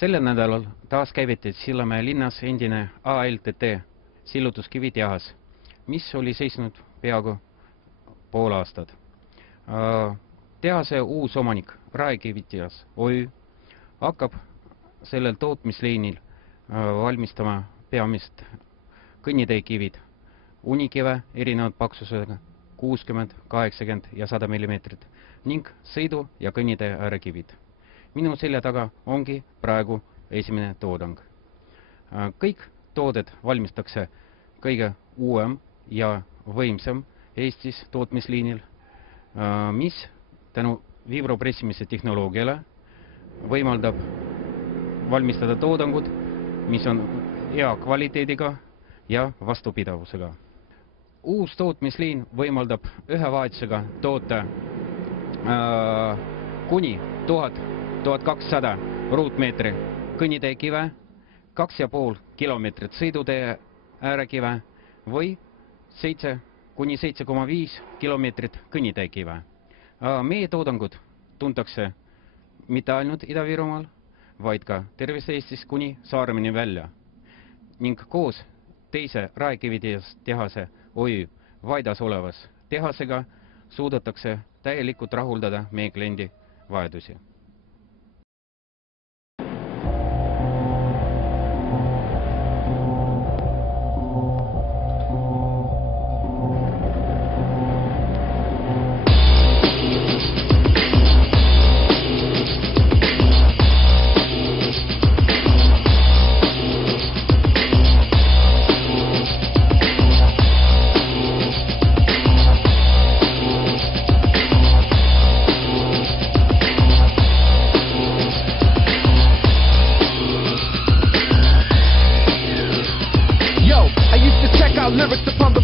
Sellel nädalal taaskäivitati Sillamäe linnas endine ALTT sillutuskivitehas, mis oli seisnud peaaegu pool aastat. Tehase uus omanik Raekivitehas OÜ hakkab sellel tootmisliinil valmistama peamist kõnniteekivid, unikive erinevad paksusega 60, 80 ja 100 mm ning sõidu- ja kõnnitee äärekivid. Minu selja taga ongi praegu esimene toodang. Kõik toodet valmistakse kõige uuem ja võimsam Eestis tootmisliinil, mis tänu vibropressimise tehnoloogiale võimaldab valmistada toodangud, mis on hea kvaliteediga ja vastupidavusega. Uus tootmisliin võimaldab ühe vahetusega toota kuni 1000–1200 ruutmeetri kõnniteekive, 2,5 kilomeetrit sõidutee äärekive või 7–7,5 kilomeetrit kõnniteekive. Meie toodangud tuntakse mitte ainult Ida-Virumaal, vaid ka terves Eestis kuni Saaremani välja. Ning koos teise Raekivitehase OÜ Vaidas olevas tehasega suudetakse täielikult rahuldada meie kliendi vajadusi. Lyrics to pump